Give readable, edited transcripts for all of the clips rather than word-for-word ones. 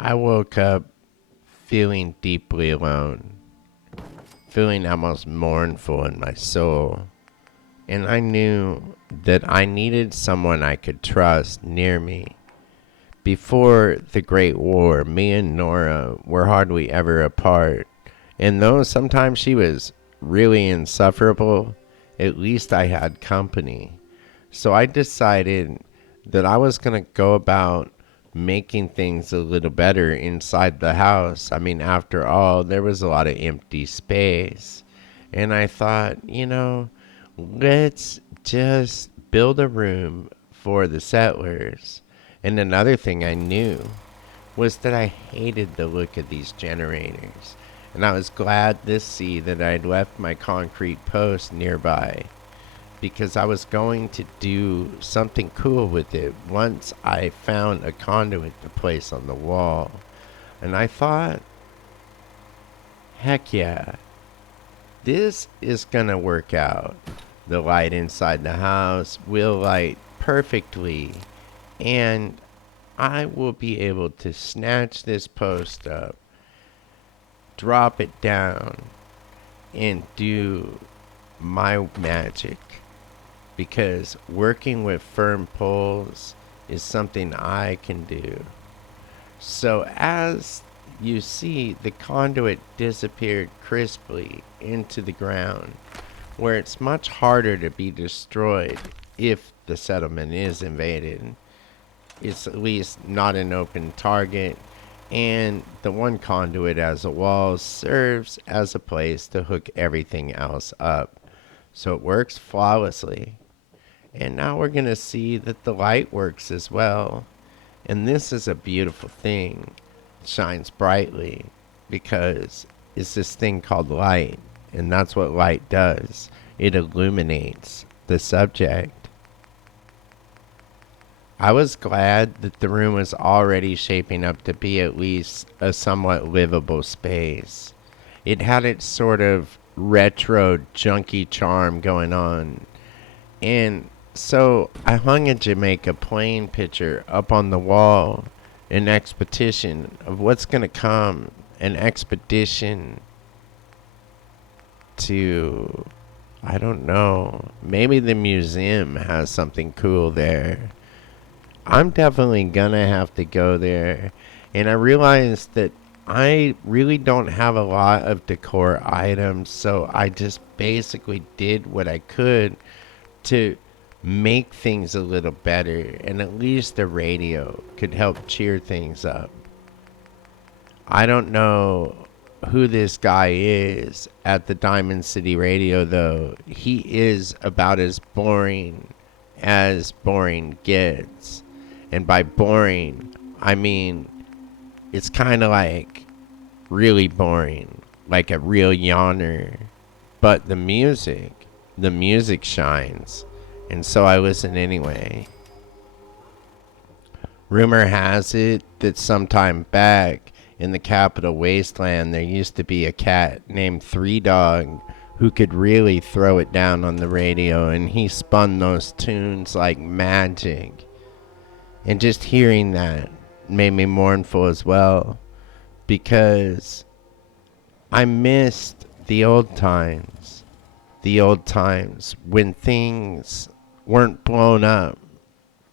I woke up feeling deeply alone, feeling almost mournful in my soul, and I knew that I needed someone I could trust near me. Before the Great War, me and Nora were hardly ever apart, and though sometimes she was really insufferable, at least I had company. So I decided that I was going to go about making things a little better inside the house. I mean, after all, there was a lot of empty space. And I thought, let's just build a room for the settlers. And another thing I knew was that I hated the look of these generators. And I was glad to see that I'd left my concrete post nearby because I was going to do something cool with it once I found a conduit to place on the wall. And I thought, heck yeah, this is gonna work out. The light inside the house will light perfectly, and I will be able to snatch this post up, drop it down, and do my magic. Because working with firm poles is something I can do. So as you see, the conduit disappeared crisply into the ground, where it's much harder to be destroyed if the settlement is invaded. It's at least not an open target, and the one conduit as a wall serves as a place to hook everything else up. So it works flawlessly. And now we're going to see that the light works as well. And this is a beautiful thing. It shines brightly because it's this thing called light. And that's what light does. It illuminates the subject. I was glad that the room was already shaping up to be at least a somewhat livable space. It had its sort of retro junky charm going on. And so I hung a Jamaica Plain picture up on the wall, an expedition of what's going to come, an expedition to, I don't know, maybe the museum has something cool there. I'm definitely going to have to go there. And I realized that I really don't have a lot of decor items, so I just basically did what I could to make things a little better, and at least the radio could help cheer things up. I don't know who this guy is at the Diamond City Radio, though. He is about as boring gets. And by boring, I mean it's kind of like really boring, like a real yawner. But the music shines. And so I listen anyway. Rumor has it that sometime back in the capital wasteland there used to be a cat named Three Dog who could really throw it down on the radio, and he spun those tunes like magic. And just hearing that made me mournful as well, because I missed the old times when things weren't blown up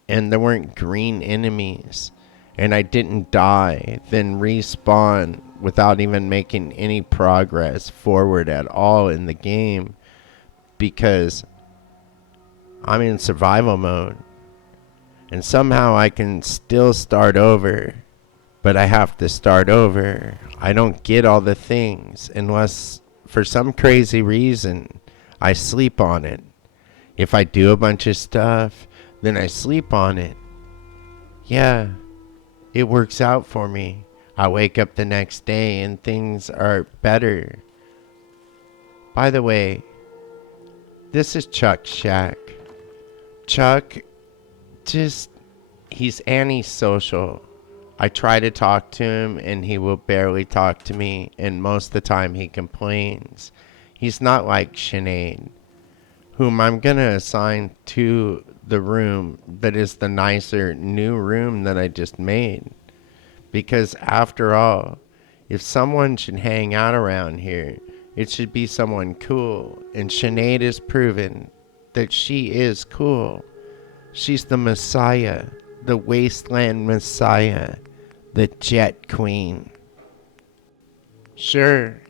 and there weren't green enemies and I didn't die, then respawn without even making any progress forward at all in the game because I'm in survival mode. And somehow I can still start over, but I have to start over. I don't get all the things unless, for some crazy reason, I sleep on it. If I do a bunch of stuff, then I sleep on it. Yeah, it works out for me. I wake up the next day and things are better. By the way, this is Chuck's shack. Chuck just, he's antisocial. I try to talk to him and he will barely talk to me, and most of the time he complains. He's not like Sinead, whom I'm gonna assign to the room that is the nicer new room that I just made. Because after all, if someone should hang out around here, it should be someone cool. And Sinead has proven that she is cool. She's the Messiah, the Wasteland Messiah, the Jet Queen. Sure,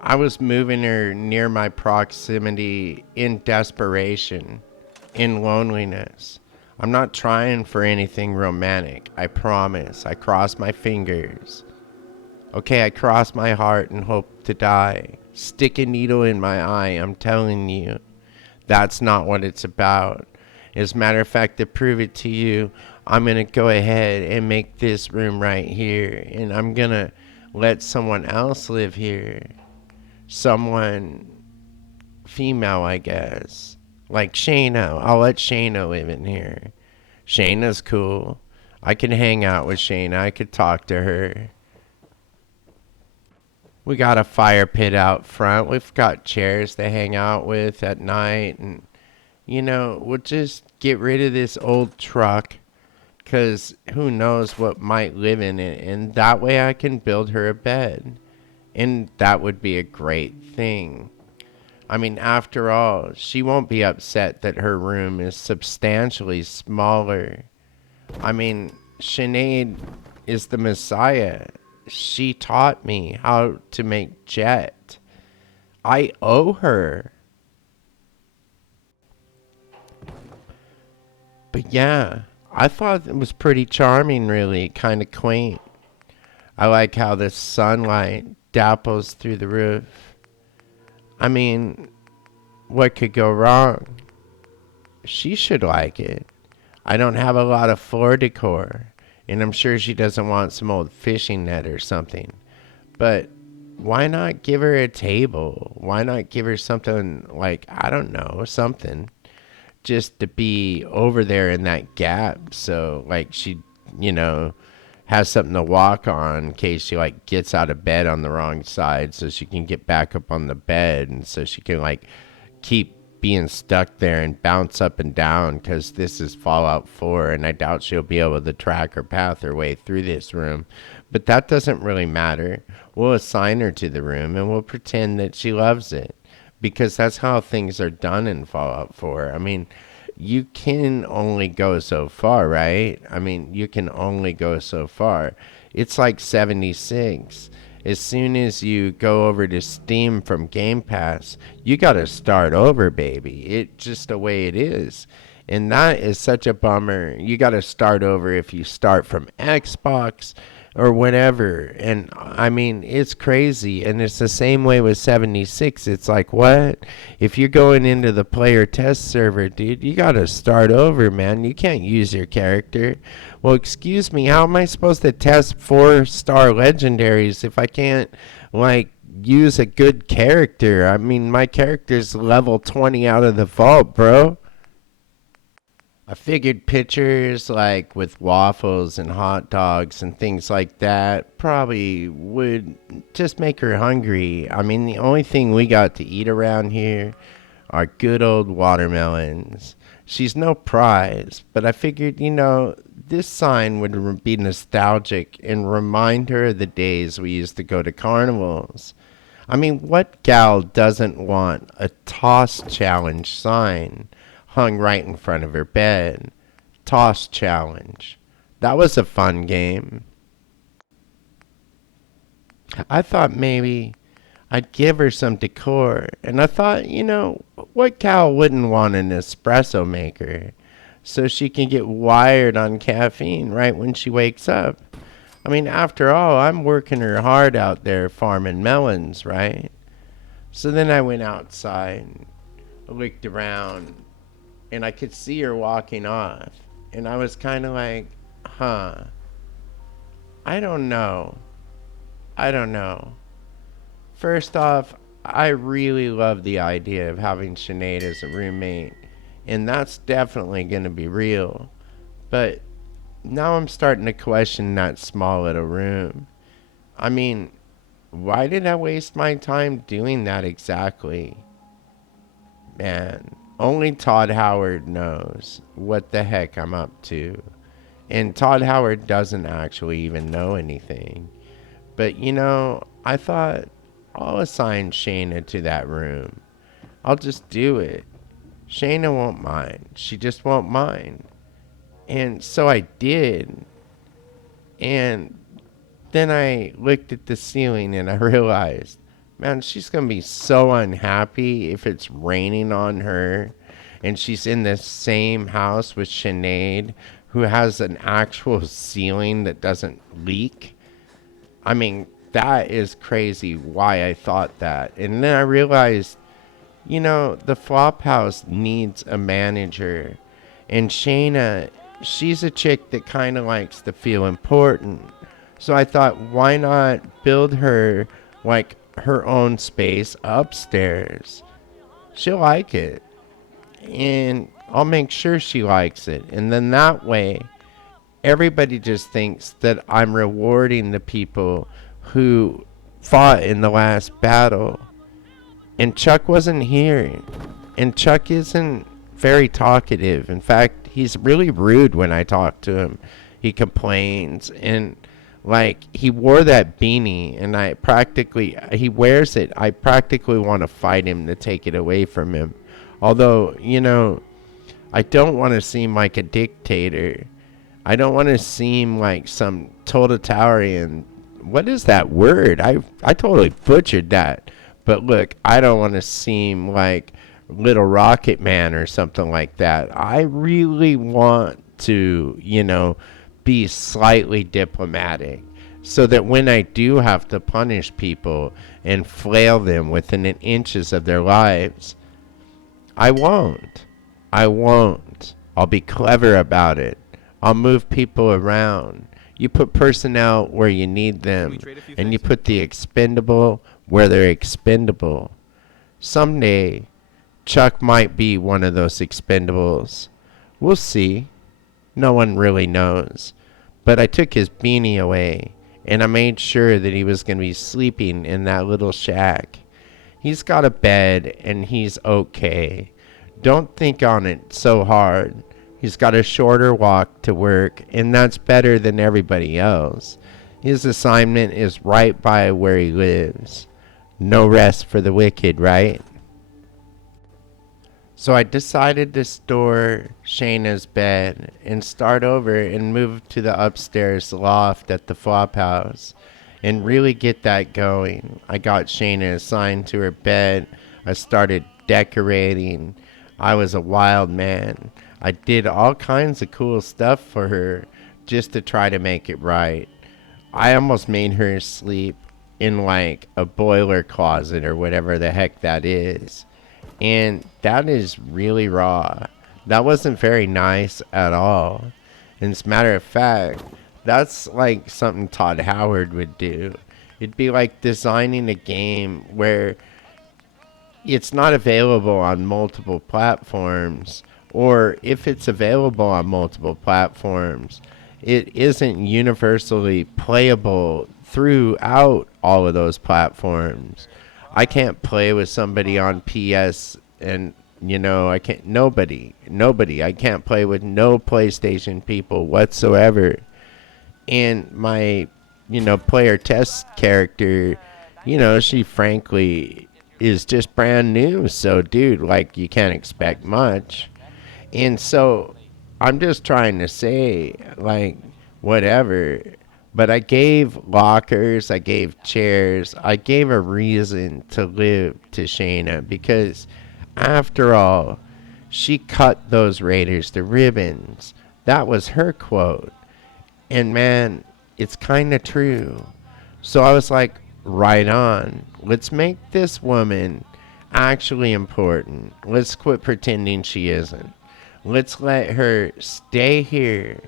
I was moving her near my proximity in desperation, in loneliness. I'm not trying for anything romantic, I promise. I cross my fingers. Okay, I cross my heart and hope to die. Stick a needle in my eye, I'm telling you. That's not what it's about. As a matter of fact, to prove it to you, I'm going to go ahead and make this room right here. And I'm going to let someone else live here. Someone female, I guess. Like Shayna. I'll let Shayna live in here. Shayna's cool. I can hang out with Shayna. I could talk to her. We got a fire pit out front. We've got chairs to hang out with at night. And, you know, we'll just get rid of this old truck. Because who knows what might live in it. And that way I can build her a bed. And that would be a great thing. I mean, after all, she won't be upset that her room is substantially smaller. I mean, Sinead is the Messiah. She taught me how to make jet. I owe her. But yeah, I thought it was pretty charming, really, kind of quaint. I like how the sunlight dapples through the roof. I mean, what could go wrong? She should like it. I don't have a lot of floor decor, and I'm sure she doesn't want some old fishing net or something. But why not give her a table? Why not give her something like, I don't know, something just to be over there in that gap, so like she, you know, has something to walk on in case she like gets out of bed on the wrong side, so she can get back up on the bed, and so she can like keep being stuck there and bounce up and down, because this is Fallout 4 and I doubt she'll be able to track or path her way through this room. But that doesn't really matter. We'll assign her to the room and we'll pretend that she loves it, because that's how things are done in Fallout 4. I mean, you can only go so far, right? I mean, you can only go so far. It's like 76. As soon as you go over to Steam from Game Pass, you got to start over, baby. It's just the way it is. And that is such a bummer. You got to start over if you start from Xbox or whatever. And I mean, it's crazy. And it's the same way with 76. It's like, what? If you're going into the player test server, dude, you got to start over, man. You can't use your character. Well, excuse me, how am I supposed to test 4-star legendaries if I can't, like, use a good character? I mean, my character's level 20 out of the vault, bro. I figured pictures like with waffles and hot dogs and things like that probably would just make her hungry. I mean, the only thing we got to eat around here are good old watermelons. She's no prize, but I figured, you know, this sign would be nostalgic and remind her of the days we used to go to carnivals. I mean, what gal doesn't want a toss challenge sign hung right in front of her bed? Toss challenge. That was a fun game. I thought maybe I'd give her some decor, and I thought, you know, what gal wouldn't want an espresso maker so she can get wired on caffeine right when she wakes up? I mean, after all, I'm working her hard out there farming melons, right? So then I went outside, looked around, and I could see her walking off. And I was kind of like, huh, I don't know. I don't know. First off, I really love the idea of having Sinead as a roommate. And that's definitely going to be real. But now I'm starting to question that small little room. I mean, why did I waste my time doing that exactly? Man, only Todd Howard knows what the heck I'm up to. And Todd Howard doesn't actually even know anything. But I thought I'll assign Shayna to that room. I'll just do it. Shayna won't mind. She just won't mind. And so I did. And then I looked at the ceiling and I realized, man, she's going to be so unhappy if it's raining on her and she's in the same house with Sinead, who has an actual ceiling that doesn't leak. I mean, that is crazy why I thought that. And then I realized, the flop house needs a manager. And Shayna, she's a chick that kind of likes to feel important. So I thought, why not build her like her own space upstairs? She'll like it. And I'll make sure she likes it. And then that way, everybody just thinks that I'm rewarding the people who fought in the last battle. And Chuck wasn't here. And Chuck isn't very talkative. In fact, he's really rude when I talk to him. He complains. And he wore that beanie and he wears it. I practically want to fight him to take it away from him. Although, I don't want to seem like a dictator. I don't want to seem like some totalitarian. What is that word? I totally butchered that. But look, I don't want to seem like Little Rocket Man or something like that. I really want to, be slightly diplomatic so that when I do have to punish people and flail them within inches of their lives, I won't. I won't. I'll be clever about it. I'll move people around. You put personnel where you need them, and you put the expendable where they're expendable. Someday, Chuck might be one of those expendables. We'll see. No one really knows. But I took his beanie away, and I made sure that he was going to be sleeping in that little shack. He's got a bed, and he's okay. Don't think on it so hard. He's got a shorter walk to work, and that's better than everybody else. His assignment is right by where he lives. No rest for the wicked, right? So I decided to store Shayna's bed and start over and move to the upstairs loft at the flop house and really get that going. I got Shayna assigned to her bed. I started decorating. I was a wild man. I did all kinds of cool stuff for her just to try to make it right. I almost made her sleep in a boiler closet or whatever the heck that is. And that is really raw. That wasn't very nice at all. And as a matter of fact, that's like something Todd Howard would do. It'd be like designing a game where it's not available on multiple platforms, or if it's available on multiple platforms, it isn't universally playable throughout all of those platforms. I can't play with somebody on PS and I can't, nobody, I can't play with no PlayStation people whatsoever. And my, player test character, she frankly is just brand new. So dude, you can't expect much. And so I'm just trying to say, whatever. But I gave lockers, I gave chairs, I gave a reason to live to Shayna because, after all, she cut those Raiders to ribbons. That was her quote. And man, it's kind of true. So I was like, right on. Let's make this woman actually important. Let's quit pretending she isn't. Let's let her stay here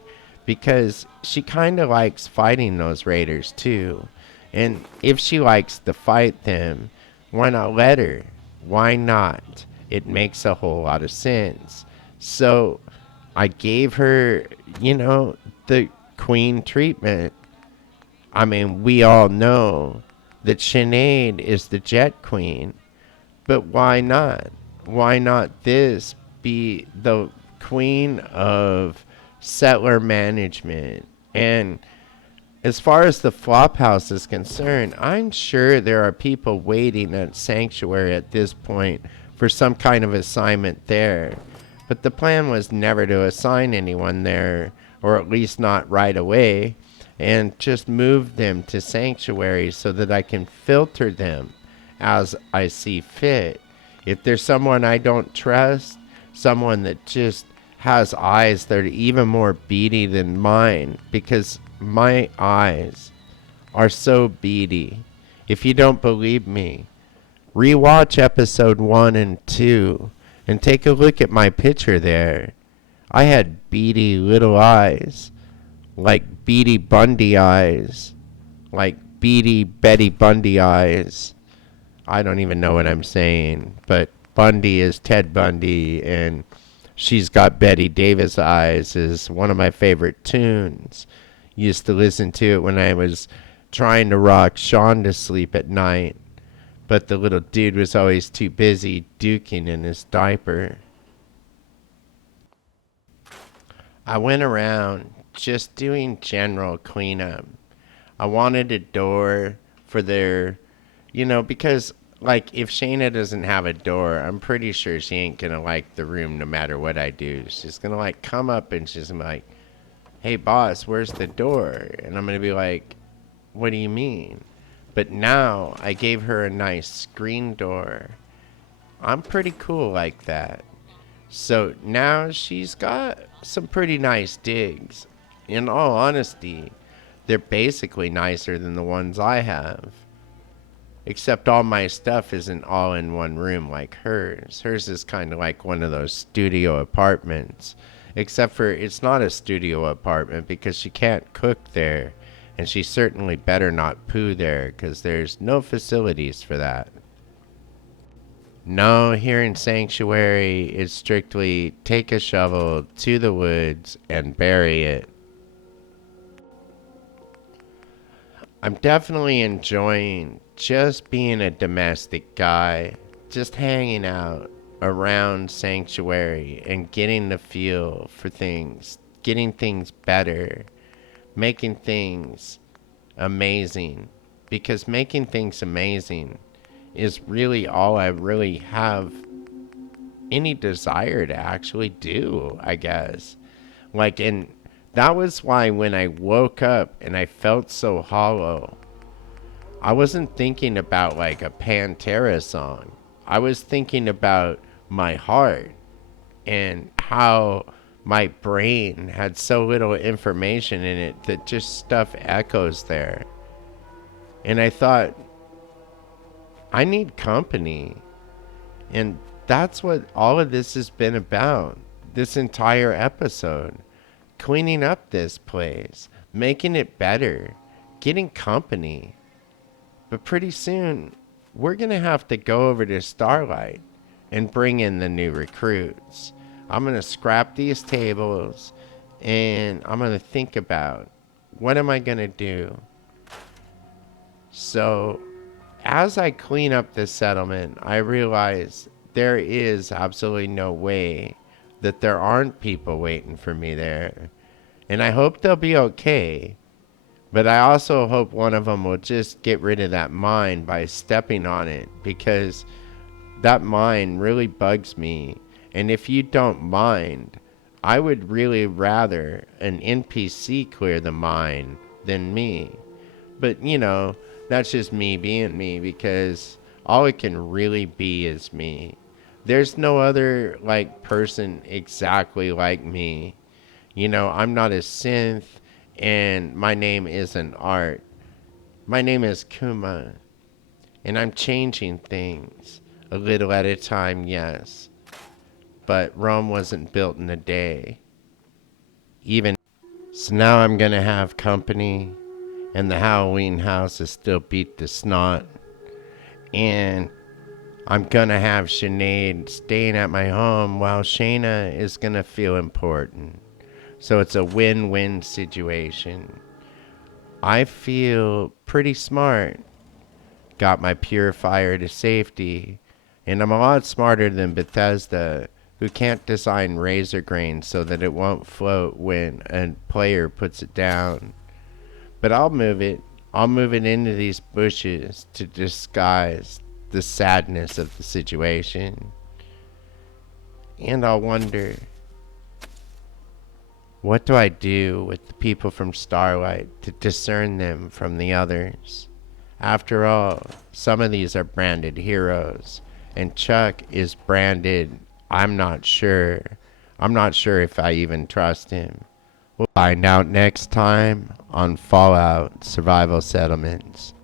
because she kind of likes fighting those Raiders too. And if she likes to fight them, why not let her? Why not? It makes a whole lot of sense. So I gave her, the queen treatment. I mean, we all know that Sinead is the jet queen. But why not? Why not this be the queen of settler management. And as far as the flophouse is concerned, I'm sure there are people waiting at Sanctuary at this point for some kind of assignment there. But the plan was never to assign anyone there, or at least not right away, and just move them to Sanctuary so that I can filter them as I see fit. If there's someone I don't trust, someone that just has eyes that are even more beady than mine, because my eyes are so beady. If you don't believe me, rewatch episode 1 and 2 and take a look at my picture there. I had beady little eyes, like Beady Bundy eyes, like Beady Betty Bundy eyes. I don't even know what I'm saying, but Bundy is Ted Bundy, and She's Got Betty Davis Eyes is one of my favorite tunes. Used to listen to it when I was trying to rock Sean to sleep at night, but the little dude was always too busy duking in his diaper. I went around just doing general cleanup. I wanted a door for their, because like if Shayna doesn't have a door, I'm pretty sure she ain't gonna like the room no matter what I do. She's gonna like come up and she's gonna be like, "Hey boss, where's the door?" And I'm gonna be like, "What do you mean?" But now I gave her a nice screen door. I'm pretty cool like that. So now she's got some pretty nice digs. In all honesty, they're basically nicer than the ones I have. Except all my stuff isn't all in one room like hers. Hers is kind of like one of those studio apartments. Except for it's not a studio apartment because she can't cook there. And she certainly better not poo there because there's no facilities for that. No, here in Sanctuary, it's strictly take a shovel to the woods and bury it. I'm definitely enjoying just being a domestic guy, just hanging out around Sanctuary and getting the feel for things, getting things better, making things amazing. Because making things amazing is really all I really have any desire to actually do, I guess. And that was why when I woke up and I felt so hollow, I wasn't thinking about like a Pantera song. I was thinking about my heart and how my brain had so little information in it that just stuff echoes there. And I thought, I need company. And that's what all of this has been about. This entire episode. Cleaning up this place. Making it better. Getting company. But pretty soon, we're going to have to go over to Starlight and bring in the new recruits. I'm going to scrap these tables and I'm going to think about what am I going to do. So as I clean up this settlement, I realize there is absolutely no way that there aren't people waiting for me there. And I hope they'll be okay. But I also hope one of them will just get rid of that mine by stepping on it, because that mine really bugs me. And if you don't mind, I would really rather an NPC clear the mine than me. But, that's just me being me, because all it can really be is me. There's no other, person exactly like me. I'm not a synth, and my name isn't Art. My name is Kuma, and I'm changing things a little at a time, yes. But Rome wasn't built in a day. So now I'm gonna have company, and the Halloween house is still beat to snot. And I'm gonna have Sinead staying at my home while Shayna is gonna feel important. So it's a win-win situation. I feel pretty smart. Got my purifier to safety. And I'm a lot smarter than Bethesda, who can't design razor grain so that it won't float when a player puts it down. But I'll move it. I'll move it into these bushes to disguise the sadness of the situation. And I'll wonder, what do I do with the people from Starlight to discern them from the others? After all, some of these are branded heroes, and Chuck is branded, I'm not sure. I'm not sure if I even trust him. We'll find out next time on Fallout Survival Settlements.